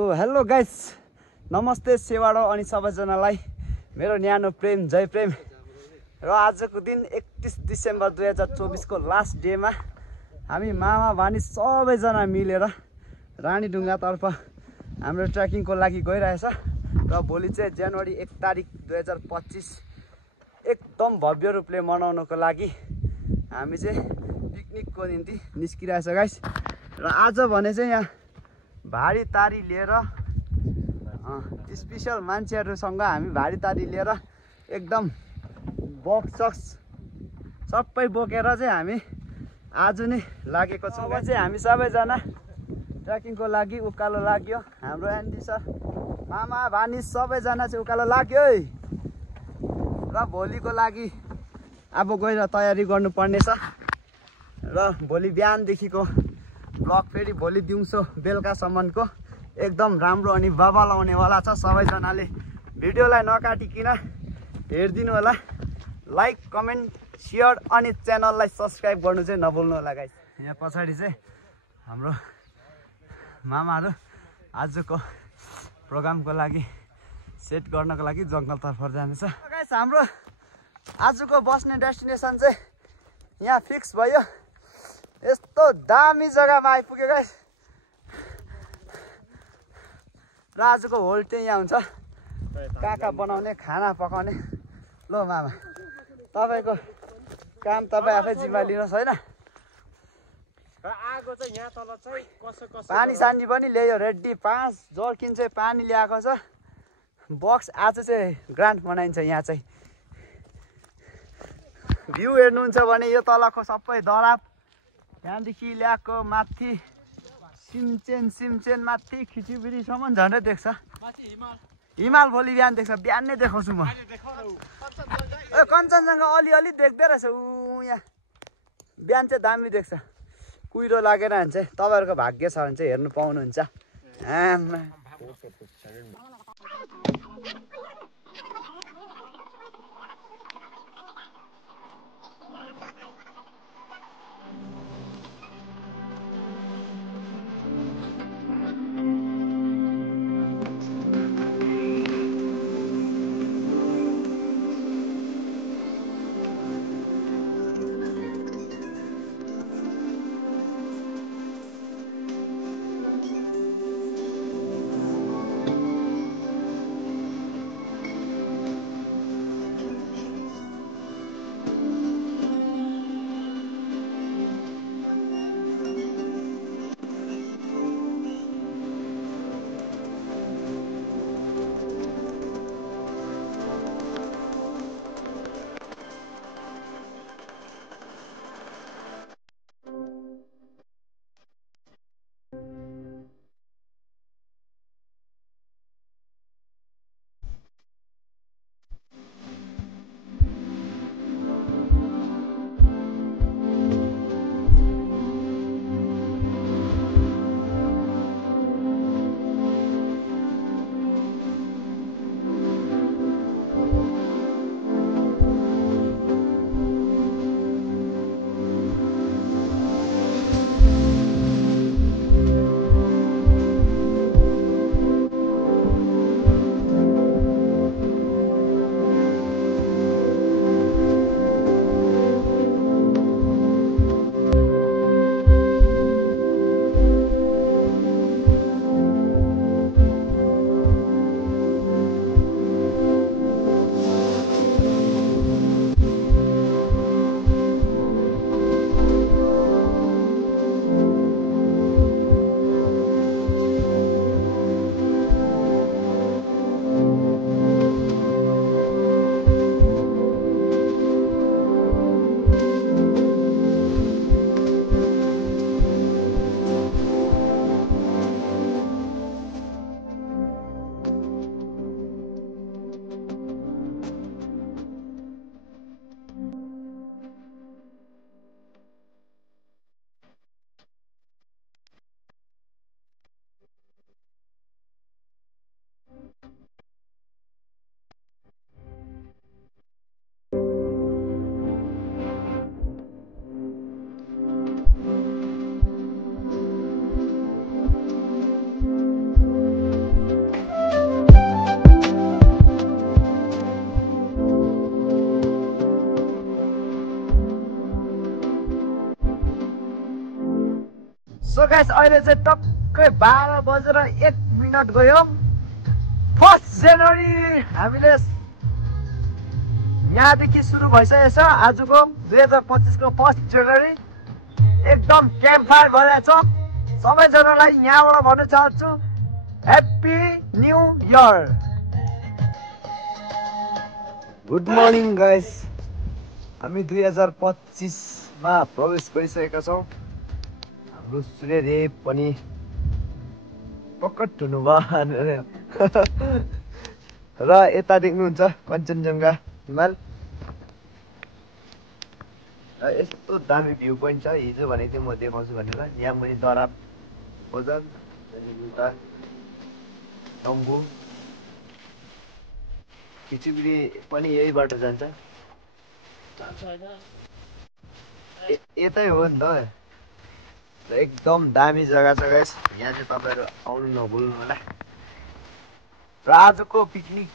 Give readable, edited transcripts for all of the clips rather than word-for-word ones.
So hello guys, नमस्ते सेवाडो अनि सबैजनालाई मेरो न्यानो प्रेम जय प्रेम। र आजको दिन 31 डिसेम्बर 2024 को लास्ट डेमा हामी मामा भानी सबैजना मिलेर रानीढुङ्गातर्फ हाम्रो ट्रेकिङको लागि गइरहेछ। र भोलि चाहिँ जनवरी 1 तारिक 2025 एकदम भव्य रूपले मनाउनको लागि हामी चाहिँ पिकनिकको निम्ति निस्किरहेछ गाइस। र आज भने चाहिँ यहाँ भारी तारी लिएर स्पेशल मान्छेहरूसँग हामी भारी तारी लिएर एकदम बक्स सबै बोकेर चाहिँ हामी आज नै लागेको छौँ। चाहिँ हामी सबैजना ट्रेकिङको लागि उकालो लाग्यो। हाम्रो एन्डी सर, मामा भानी सबैजना चाहिँ उकालो लाग्यो है। र भोलिको लागि अब गएर तयारी गर्नुपर्ने छ। र भोलि बिहानदेखिको ब्लग फेरि भोलि दिउँसो बेलुकासम्मको एकदम राम्रो अनि बाबा लाउनेवाला छ। सबैजनाले भिडियोलाई नकाटिकन हेरिदिनु होला। लाइक, कमेन्ट, सेयर अनि च्यानललाई सब्सक्राइब गर्नु चाहिँ नभुल्नु होला गाइस। यहाँ पछाडि चाहिँ हाम्रो मामाहरू आजको प्रोग्रामको लागि सेट गर्नको लागि जङ्गलतर्फ जानेछ गाइस। हाम्रो आजको बस्ने डेस्टिनेसन चाहिँ यहाँ फिक्स भयो। यस्तो दामी जग्गामा आइपुग्यो गाइस। र आजको होल्ड चाहिँ यहाँ हुन्छ, काका बनाउने, खाना पकाउने। ल मामा, तपाईँको काम तपाईँ आफै जिम्मा लिनुहोस् होइन। पानी सानी पनि ल्यायो रेडी। 5 जर्किन चाहिँ पानी ल्याएको छ। बक्स आज चाहिँ ग्रान्ड बनाइन्छ। यहाँ चाहिँ भ्यू हेर्नुहुन्छ भने यो तलको सबै दराब, त्यहाँदेखि ल्याएको माथि सिमचेन माथि खिचिबिरीसम्म झन्डै देख्छ। हिमाल भोलि बिहान देख्छ। बिहान नै देखाउँछु म। ए कञ्चनजङ्घा अलिअलि देख्दै रहेछ ऊ यहाँ। बिहान चाहिँ दामी देख्छ। कुहिरो लागेर भने चाहिँ तपाईँहरूको भाग्य छ भने चाहिँ हेर्नु पाउनुहुन्छ। सो गाइस अहिले चाहिँ टक्कै 12 बजेर 1 मिनट गयो 1 जनवरी हामीले यहाँदेखि सुरु भइसकेछ आजको 2025 को 1 जनवरी एकदम क्याम्प फायर गरेछ सबैजनालाई यहाँबाट भन्न चाहन्छु happy new year good morning guys हामी 2025 मा प्रवेश गरिसकेका छौँ हाम्रो सूर्यदेव पनि प्रकट हुनुभयो र यता देख्नुहुन्छ कञ्चनजङ्घा हिमाल यस्तो दामी भ्यू पोइन्ट छ हिजो भनेको थिएँ म देखाउँछु भनेर यहाँ पनि दराब बजार उता तम्बु खिचिबिडी पनि यही बाटो जान्छ यतै हो नि त एकदम दामी जग्गा छ गाइस यहाँ चाहिँ तपाईँहरू आउनु नभुल्नु होला र आजको पिकनिक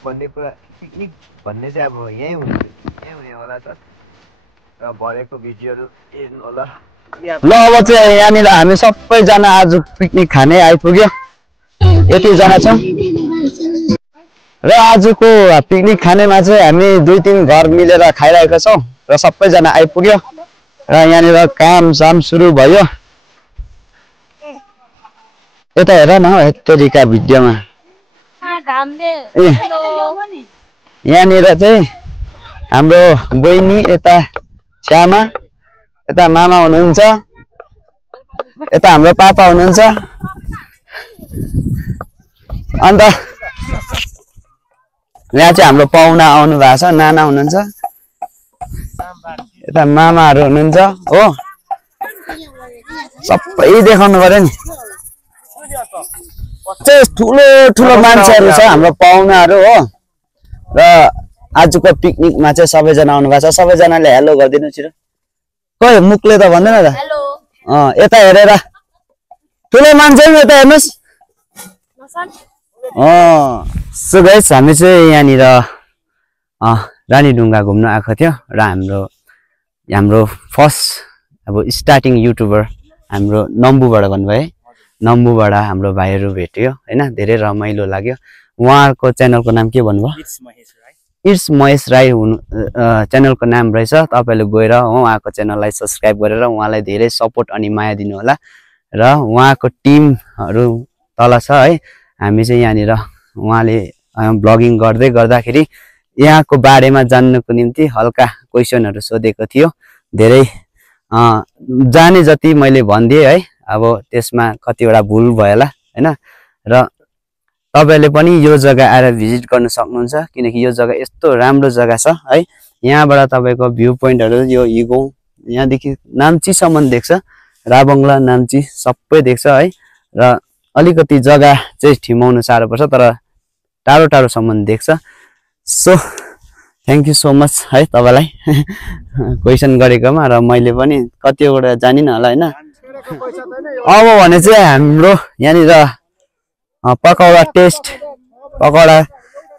भन्ने चाहिँ अब यहीँ हुने होला त र भरेको भिडियोहरू हेर्नु होला ल अब चाहिँ यहाँनिर हामी सबैजना आज पिकनिक खाने आइपुग्यो यतिजना छौँ र आजको पिकनिक खानेमा चाहिँ हामी 2-3 घर मिलेर खाइरहेका छौँ र सबैजना आइपुग्यो र यहाँनिर काम साम सुरु भयो यता हेर न यत्तरिका भिडियोमा यहाँनिर चाहिँ हाम्रो बहिनी यता श्यामा यता मामा हुनुहुन्छ यता हाम्रो पापा हुनुहुन्छ अन्त यहाँ चाहिँ हाम्रो पाहुना आउनु भएको छ नाना हुनुहुन्छ यता मामाहरू हुनुहुन्छ हो सबै देखाउनु पर्यो नि ठुलो ठुलो मान्छेहरू छ हाम्रो पाहुनाहरू हो र आजको पिकनिकमा चाहिँ सबैजना आउनु भएको छ सबैजनाले हेलो गरिदिनु छिटो खोइ मुखले त भन्दैन त यता हेरेर ठुलो मान्छे यता हेर्नुहोस् सो गाइस हामी चाहिँ यहाँनिर रानीढुङ्गा घुम्न आएको थियो र हाम्रो फर्स्ट अब स्टार्टिङ युट्युबर हाम्रो नम्बुबाट भन्नुभयो है नम्बुबाट हाम्रो भाइहरू भेट्यो होइन धेरै रमाइलो लाग्यो उहाँको च्यानलको नाम के भन्नुभयो इट्स महेश राई हुनु च्यानलको नाम रहेछ तपाईँले गएर उहाँको च्यानललाई सब्सक्राइब गरेर उहाँलाई धेरै सपोर्ट अनि माया दिनु होला र उहाँको टिमहरू तल छ है हामी चाहिँ यहाँनिर उहाँले ब्लगिङ गर्दै गर्दाखेरि यहाँको बारेमा जान्नको निम्ति हल्का क्वेसनहरू सोधेको थियो धेरै जाने जति मैले भनिदिएँ है अब त्यसमा कतिवटा भुल भयो होला होइन र तपाईँले पनि यो जग्गा आएर भिजिट गर्न सक्नुहुन्छ किनकि यो जग्गा यस्तो राम्रो जग्गा छ है यहाँबाट तपाईँको भ्यू पोइन्टहरू यो हिगो यहाँदेखि नाम्चीसम्म देख्छ राबङ्ला नाम्ची सबै देख्छ है र अलिकति जग्गा चाहिँ ठिमाउनु साह्रो पर्छ तर टाढो टाढोसम्म देख्छ so thank you so much है तपाईँलाई क्वेसन गरेकोमा र मैले पनि कतिवटा जानिनँ होला होइन अब भने चाहिँ हाम्रो यहाँनिर पकौडा टेस्ट पकौडा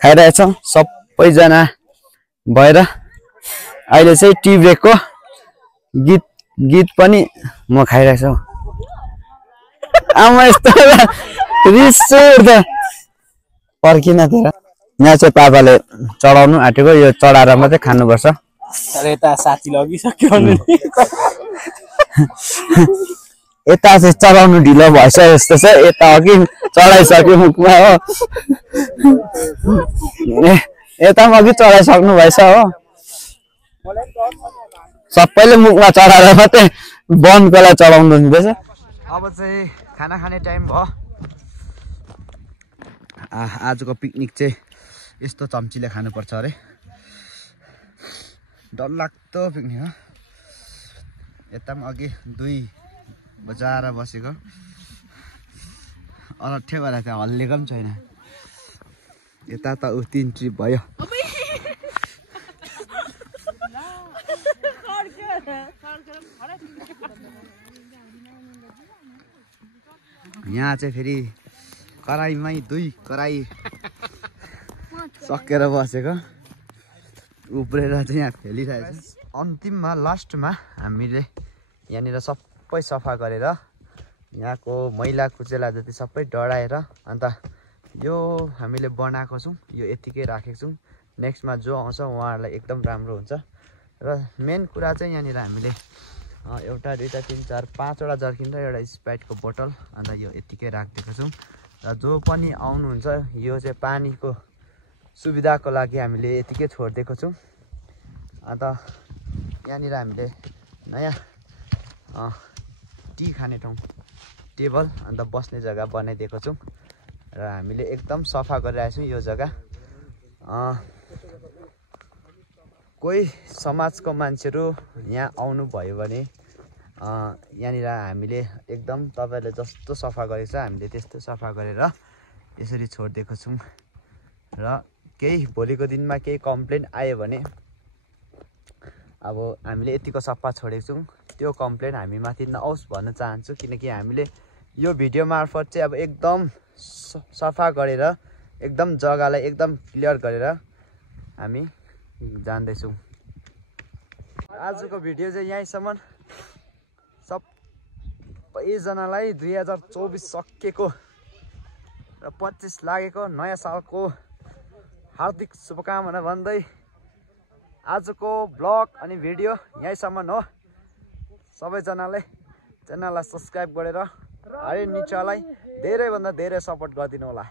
खाइरहेछौँ सबैजना भएर अहिले चाहिँ टी ब्रेकको गीत पनि म खाइरहेछु आमा यस्तो रिस उठ्दा पर्खिन तेरो यहाँ चाहिँ पापाले चढाउनु आँटेको यो चढाएर मात्रै खानुपर्छ यता साथी लगिसक्यो यता चाहिँ चढाउनु ढिलो भइसक्यो जस्तो छ यता अघि चढाइसक्यो मुखमा हो यता पनि अघि चढाइसक्नु भएछ हो सबैले मुखमा चढाएर मात्रै बन्दकोलाई चढाउनु हुँदैछ अब चाहिँ खाना खाने टाइम भयो आजको पिकनिक चाहिँ यस्तो चम्चीले खानुपर्छ अरे डरलाग्दो पिकनिक हो यता पनि अघि 2 बजाएर बसेको अलट्ठै भएर त्यहाँ हल्लेको पनि छैन यता त 3 ट्रिप भयो यहाँ चाहिँ फेरि कराईमै 2 कराई सकेर बसेको उब्रेर चाहिँ यहाँ फेलिरहेको छ अन्तिममा लास्टमा हामीले यहाँनिर सबै सफा गरेर यहाँको मैला कुचेला जति सबै डढाएर अन्त यो हामीले बनाएको छौँ, यो यतिकै राखेको छौँ। नेक्स्टमा जो आउँछ उहाँहरूलाई एकदम राम्रो हुन्छ। र मेन कुरा चाहिँ यहाँनिर हामीले एउटा 2 3 4 5 वटा जर्किन र एउटा स्प्राइटको बोतल अन्त यो यतिकै राखिदिएको छौँ। र जो पनि आउनुहुन्छ यो चाहिँ पानीको सुविधाको लागि हामीले यतिकै छोडिदिएको छौँ। अन्त यहाँनिर हामीले नयाँ टी खाने ठाउँ, टेबल अन्त बस्ने जग्गा बनाइदिएको छौँ। र हामीले एकदम सफा गरिरहेको छौँ यो जग्गा। कोही समाजको मान्छेहरू यहाँ आउनुभयो भने यहाँनिर हामीले एकदम तपाईँहरूले जस्तो सफा गरेको छ हामीले त्यस्तो सफा गरेर यसरी छोडिदिएको छौँ। र केही भोलिको दिनमा केही कम्प्लेन आयो भने अब हामीले यतिको सफा छोडेको छौँ, त्यो कम्प्लेन हामी माथि नआओस् भन्न चाहन्छु। किनकि हामीले यो भिडियो मार्फत चाहिँ अब एकदम सफा गरेर एकदम जग्गालाई एकदम क्लियर गरेर हामी जान्दैछौँ। आजको भिडियो चाहिँ यहीँसम्म। सबैजनालाई 2024 सकिएको र 25 लागेको नयाँ सालको हार्दिक शुभकामना भन्दै आजको ब्लग अनि भिडियो यहीँसम्म हो। सबैजनाले च्यानललाई सब्सक्राइब गरेर हरे निचालाई धेरैभन्दा धेरै सपोर्ट गरिदिनु होला।